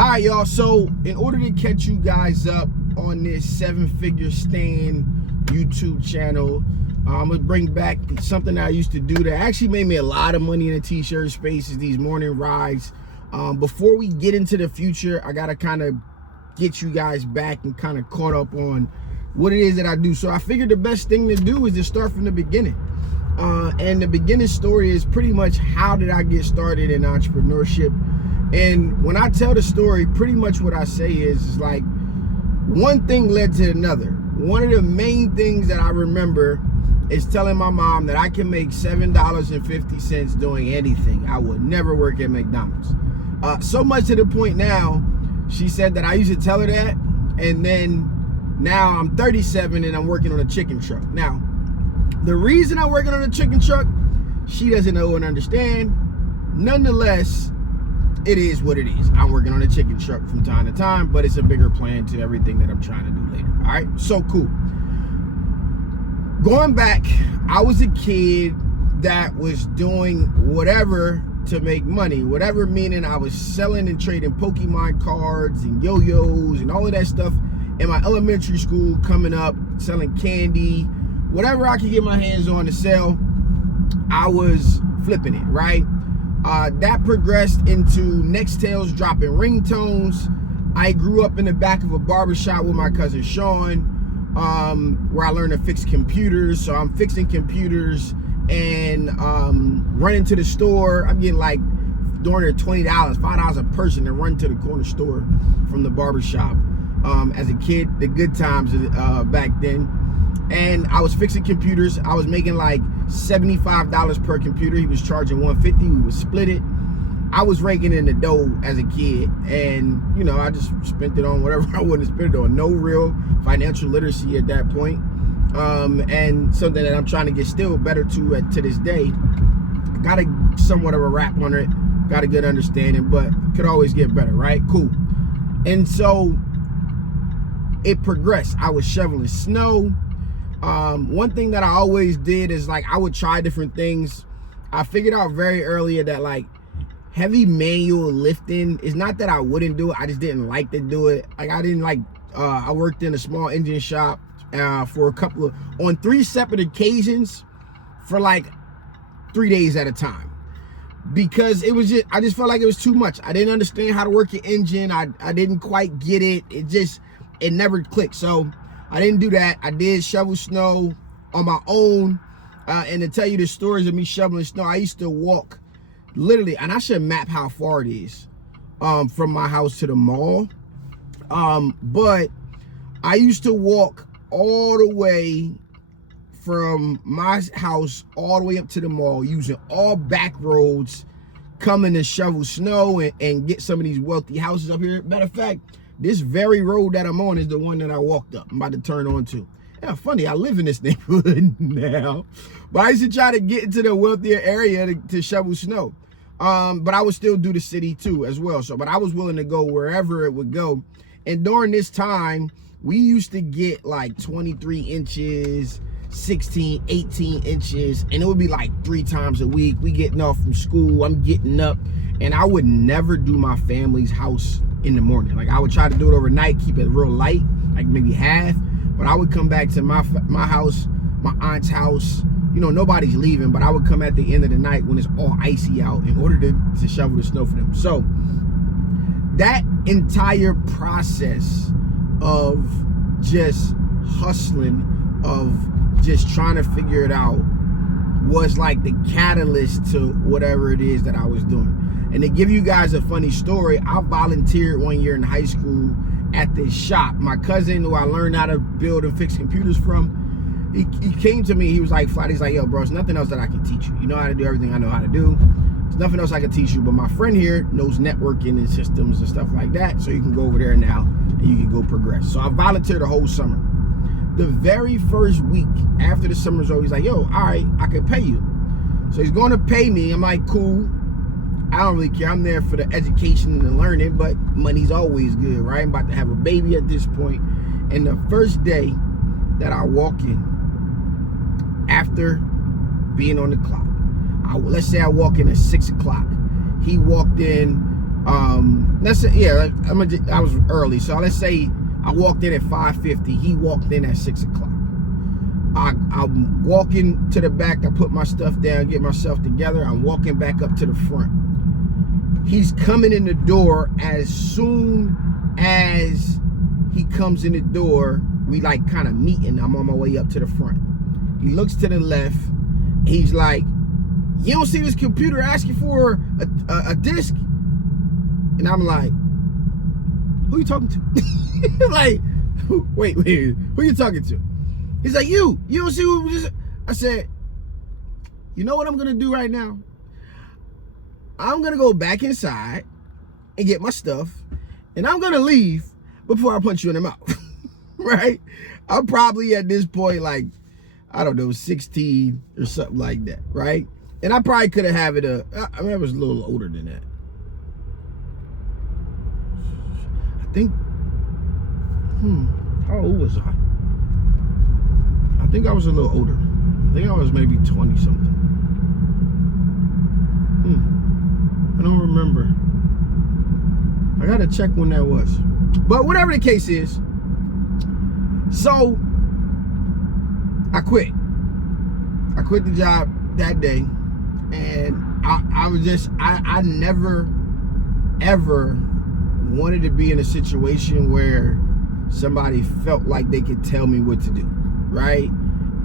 All right, y'all. So in order to catch you guys up on this 7-figure stand YouTube channel, I'm gonna bring back something that I used to do that actually made me a lot of money in the t-shirt space, is these morning rides. Before we get into the future, I gotta kind of get you guys back and kind of caught up on what it is that I do. So I figured the best thing to do is to start from the beginning. And the beginning story is pretty much how did I get started in entrepreneurship. And when I tell the story, pretty much what I say is like one thing led to another. One of the main things that I remember is telling my mom that I can make $7.50 doing anything. I would never work at McDonald's. So much to the point now, she said that I used to tell her that, and then now I'm 37 and I'm working on a chicken truck. Now, the reason I'm working on a chicken truck, she doesn't know and understand. Nonetheless, it is what it is. I'm working on a chicken truck from time to time, but it's a bigger plan to everything that I'm trying to do later. All right, so cool. Going back, I was a kid that was doing whatever to make money. Whatever meaning I was selling and trading Pokemon cards and yo-yos and all of that stuff in my elementary school, coming up, selling candy, whatever I could get my hands on to sell, I was flipping it, right? That progressed into Nextels dropping ringtones. I grew up in the back of a barbershop with my cousin Sean, where I learned to fix computers. So I'm fixing computers and running to the store. I'm getting like during $20, $5 a person to run to the corner store from the barbershop. As a kid, the good times back then. And I was fixing computers. I was making like $75 per computer. He was charging $150. We would split it. I was raking in the dough as a kid, and you know, I just spent it on whatever I wanted to spend it on. No real financial literacy at that point. And something that I'm trying to get still better to this day. Got somewhat of a rap on it. Got a good understanding, but could always get better, right? Cool. And so it progressed. I was shoveling snow. One thing that I always did is like I would try different things. I figured out very early that like heavy manual lifting is not that I wouldn't do it, I just didn't like to do it. Like I didn't like I worked in a small engine shop for on 3 separate occasions for like 3 days at a time, because I just felt like it was too much. I didn't understand how to work the engine. I didn't quite get it. It never clicked. So I didn't do that. I did shovel snow on my own. And to tell you the stories of me shoveling snow, I used to walk literally, and I should map how far it is from my house to the mall. But I used to walk all the way from my house all the way up to the mall, using all back roads, coming to shovel snow and get some of these wealthy houses up here. Matter of fact, this very road that I'm on is the one that I walked up. I'm about to turn onto. Yeah, funny, I live in this neighborhood now. But I used to try to get into the wealthier area to shovel snow. But I would still do the city too as well. But I was willing to go wherever it would go. And during this time, we used to get like 23 inches, 16, 18 inches. And it would be like 3 times a week. We getting off from school, I'm getting up. And I would never do my family's house in the morning. Like I would try to do it overnight, keep it real light, like maybe half. But I would come back to my house, my aunt's house. You know, nobody's leaving, but I would come at the end of the night when it's all icy out in order to shovel the snow for them. So that entire process of just hustling, of just trying to figure it out, was like the catalyst to whatever it is that I was doing. And to give you guys a funny story, I volunteered one year in high school at this shop. My cousin, who I learned how to build and fix computers from, he came to me, he was like flat, he's like, yo bro, there's nothing else that I can teach you. You know how to do everything I know how to do. There's nothing else I can teach you, but my friend here knows networking and systems and stuff like that, so you can go over there now and you can go progress. So I volunteered the whole summer. The very first week after the summer's over, he's like, yo, all right, I can pay you. So he's going to pay me. I'm like, cool. I don't really care. I'm there for the education and the learning, but money's always good, right? I'm about to have a baby at this point. And the first day that I walk in, after being on the clock, let's say I walk in at 6 o'clock. He walked in Let's say, yeah, I was early, so let's say I walked in at 5:50. He walked in at 6 o'clock. I'm walking to the back. I put my stuff down, get myself together. I'm walking back up to the front. He's coming in the door. As soon as he comes in the door, we like kind of meeting. I'm on my way up to the front. He looks to the left. He's like, "You don't see this computer asking for a disk?" And I'm like, "Who you talking to?" Like, wait, who you talking to? He's like, you don't see what this? I said, "You know what I'm gonna do right now? I'm gonna go back inside and get my stuff, and I'm gonna leave before I punch you in the mouth." Right? I'm probably at this point like, I don't know, 16 or something like that, right? And I probably could have had it I mean, I was a little older than that. I think, how old was I? I think I was a little older. I think I was maybe 20 something. I don't remember. I gotta check when that was. But whatever the case is, so I quit. I quit the job that day, and I never ever wanted to be in a situation where somebody felt like they could tell me what to do, right?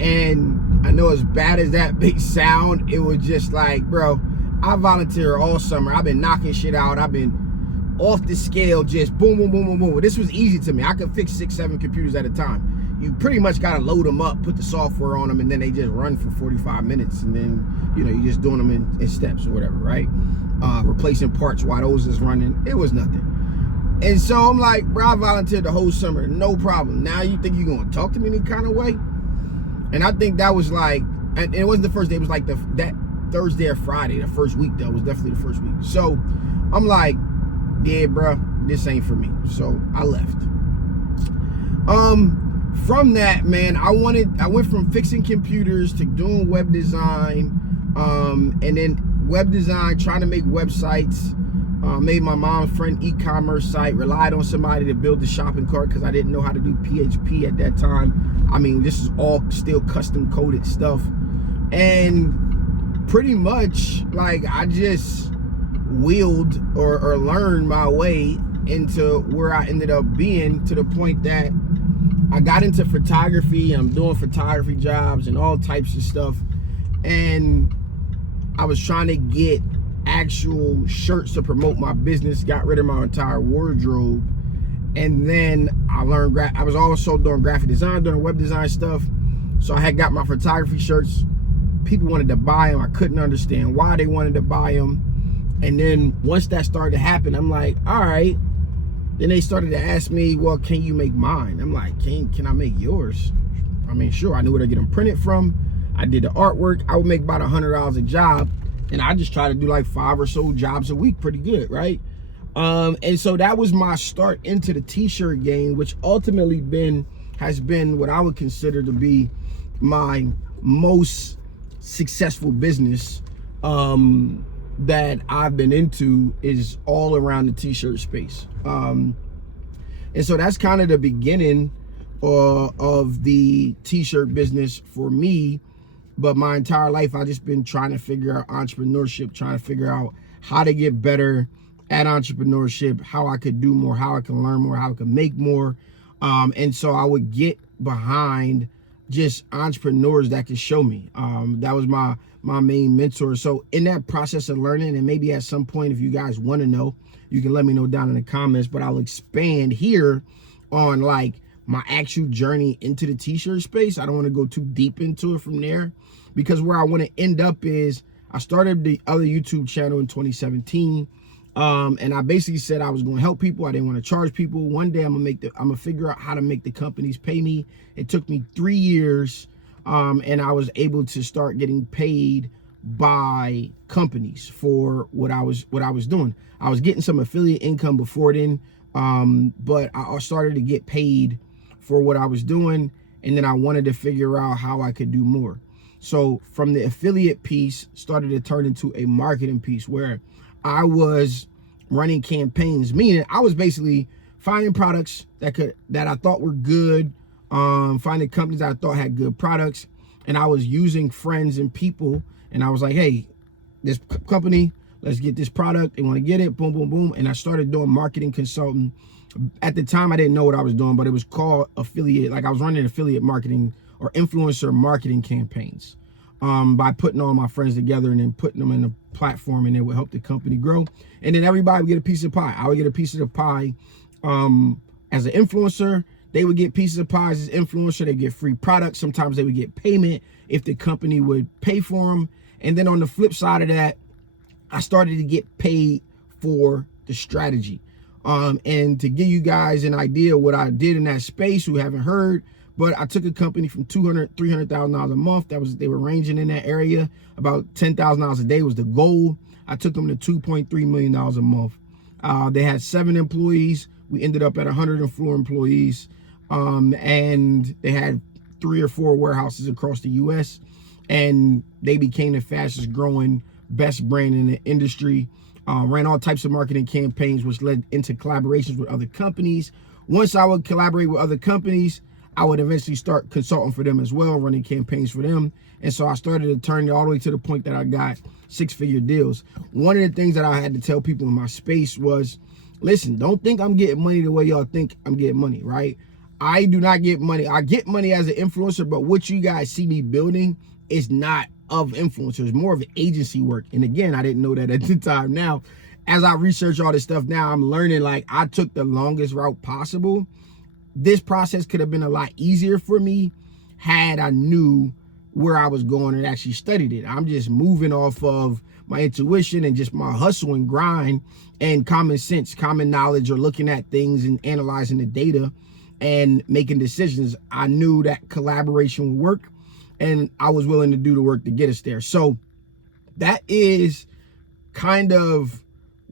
And I know, as bad as that may sound, it was just like, bro, I volunteer all summer. I've been knocking shit out. I've been off the scale, just boom, boom, boom, boom, boom. This was easy to me. I could fix 6, 7 computers at a time. You pretty much got to load them up, put the software on them, and then they just run for 45 minutes. And then, you're just doing them in steps or whatever, right? Replacing parts while those is running. It was nothing. And so I'm like, bro, I volunteered the whole summer, no problem. Now you think you're going to talk to me any kind of way? And I think that was like, and it wasn't the first day, it was like that Thursday or Friday, the first week, though, was definitely the first week. So I'm like, yeah, bro, this ain't for me. So I left. From that, man, I went from fixing computers to doing web design, and then web design, trying to make websites. Made my mom's friend e-commerce site, relied on somebody to build the shopping cart because I didn't know how to do PHP at that time. I mean, this is all still custom coded stuff. And pretty much, like, I just wheeled or learned my way into where I ended up being, to the point that I got into photography. I'm doing photography jobs and all types of stuff. And I was trying to get actual shirts to promote my business, got rid of my entire wardrobe. And then I learned, I was also doing graphic design, doing web design stuff. So I had got my photography shirts. People wanted to buy them. I couldn't understand why they wanted to buy them. And then once that started to happen, I'm like, all right. Then they started to ask me, well, can you make mine? I'm like, can I make yours? I mean, sure. I knew where to get them printed from. I did the artwork. I would make about $100 a job. And I just try to do like 5 or so jobs a week, pretty good, right? And so that was my start into the t-shirt game, which ultimately has been what I would consider to be my most successful business that I've been into, is all around the t-shirt space. And so that's kind of the beginning of the t-shirt business for me. But my entire life, I've just been trying to figure out entrepreneurship, trying to figure out how to get better at entrepreneurship, how I could do more, how I can learn more, how I can make more. And so I would get behind just entrepreneurs that could show me. That was my main mentor. So in that process of learning, and maybe at some point, if you guys want to know, you can let me know down in the comments, but I'll expand here on like my actual journey into the t-shirt space. I don't want to go too deep into it from there, because where I want to end up is, I started the other YouTube channel in 2017. And I basically said I was going to help people. I didn't want to charge people. One day I'm gonna figure out how to make the companies pay me. It took me 3 years. And I was able to start getting paid by companies for what I was doing. I was getting some affiliate income before then. But I started to get paid for what I was doing. And then I wanted to figure out how I could do more. So from the affiliate piece, started to turn into a marketing piece, where I was running campaigns, meaning I was basically finding products that I thought were good, finding companies that I thought had good products, and I was using friends and people, and I was like, hey, this company, let's get this product. They want to get it, boom, boom, boom. And I started doing marketing consulting. At the time, I didn't know what I was doing, but it was called affiliate. Like I was running affiliate marketing or influencer marketing campaigns by putting all my friends together and then putting them in a platform, and it would help the company grow. And then everybody would get a piece of pie. I would get a piece of the pie as an influencer. They would get pieces of pies as influencer. They get free products. Sometimes they would get payment if the company would pay for them. And then on the flip side of that, I started to get paid for the strategy. And to give you guys an idea of what I did in that space, who haven't heard, but I took a company from $200,000, $300,000 a month. They were ranging in that area. About $10,000 a day was the goal. I took them to $2.3 million a month. They had 7 employees. We ended up at 104 employees. And they had 3 or 4 warehouses across the US. And they became the fastest growing, best brand in the industry. Ran all types of marketing campaigns, which led into collaborations with other companies. Once I would collaborate with other companies, I would eventually start consulting for them as well, running campaigns for them. And so I started to turn it all the way to the point that I got 6-figure deals. One of the things that I had to tell people in my space was, listen, don't think I'm getting money the way y'all think I'm getting money, right? I do not get money. I get money as an influencer, but what you guys see me building is not of influencers, more of agency work. And again, I didn't know that at the time. Now, as I research all this stuff now, I'm learning like I took the longest route possible. This process could have been a lot easier for me had I knew where I was going and actually studied it. I'm just moving off of my intuition and just my hustle and grind and common sense, common knowledge, or looking at things and analyzing the data and making decisions. I knew that collaboration would work, and I was willing to do the work to get us there. So that is kind of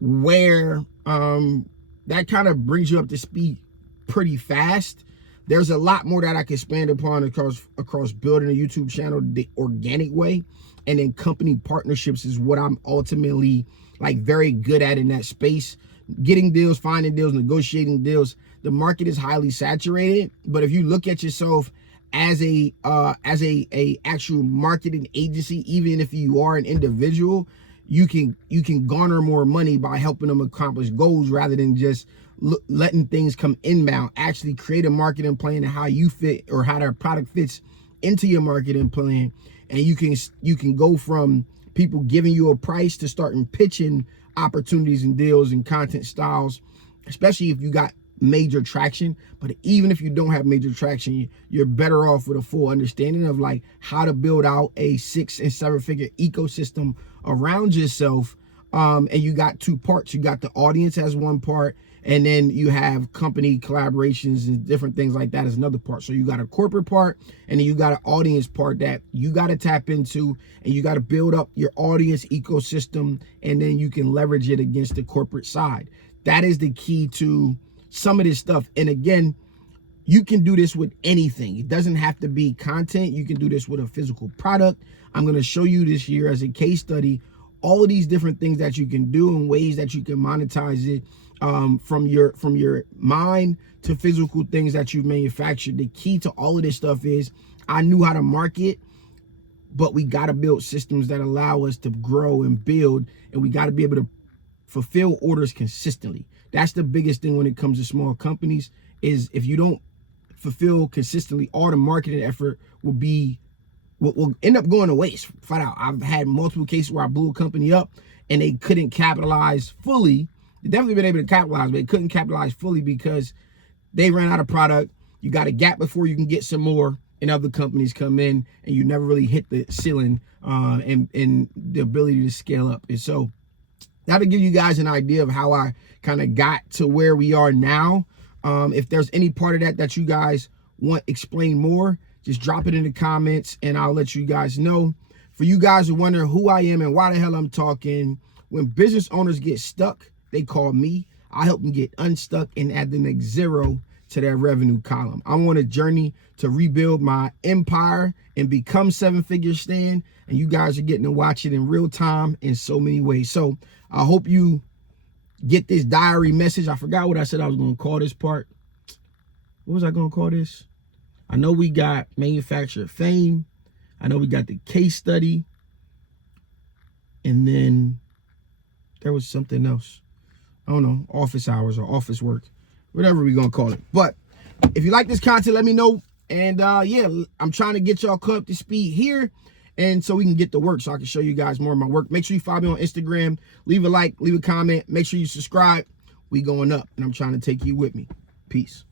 where that kind of brings you up to speed pretty fast. There's a lot more that I can expand upon across building a YouTube channel the organic way, and then company partnerships is what I'm ultimately like very good at in that space. Getting deals, finding deals, negotiating deals. The market is highly saturated, but if you look at yourself as a actual marketing agency, even if you are an individual, you can garner more money by helping them accomplish goals rather than just letting things come inbound. Actually create a marketing plan and how you fit, or how their product fits into your marketing plan, and you can go from people giving you a price to starting pitching opportunities and deals and content styles, especially if you got major traction. But even if you don't have major traction, you're better off with a full understanding of like how to build out a 6- and 7-figure ecosystem around yourself. And you got 2 parts. You got the audience as one part, and then you have company collaborations and different things like that as another part. So you got a corporate part, and then you got an audience part that you got to tap into, and you got to build up your audience ecosystem, and then you can leverage it against the corporate side. That is the key to some of this stuff. And again, you can do this with anything. It doesn't have to be content. You can do this with a physical product. I'm going to show you this year as a case study all of these different things that you can do and ways that you can monetize it, from your mind to physical things that you've manufactured. The key to all of this stuff is I knew how to market, but we got to build systems that allow us to grow and build, and we got to be able to fulfill orders consistently. That's the biggest thing when it comes to small companies, is if you don't fulfill consistently, all the marketing effort will end up going to waste. Flat out. I've had multiple cases where I blew a company up and they couldn't capitalize fully. They definitely been able to capitalize, but they couldn't capitalize fully because they ran out of product. You got a gap before you can get some more, and other companies come in, and you never really hit the ceiling and the ability to scale up. And so that'll give you guys an idea of how I kind of got to where we are now. If there's any part of that you guys want explained more, just drop it in the comments and I'll let you guys know. For you guys who wonder who I am and why the hell I'm talking, when business owners get stuck, they call me. I help them get unstuck and add the next 0 to their revenue column. I'm on a journey to rebuild my empire and become 7-figure Stan, and you guys are getting to watch it in real time in so many ways. So I hope you get this diary message. I forgot what I said I was going to call this part. What was I going to call this? I know we got manufacturer fame. I know we got the case study. And then there was something else. I don't know, office hours or office work, whatever we're going to call it. But if you like this content, let me know. And yeah, I'm trying to get y'all caught up to speed here. And so we can get to work so I can show you guys more of my work. Make sure you follow me on Instagram. Leave a like, leave a comment. Make sure you subscribe. We going up, and I'm trying to take you with me. Peace.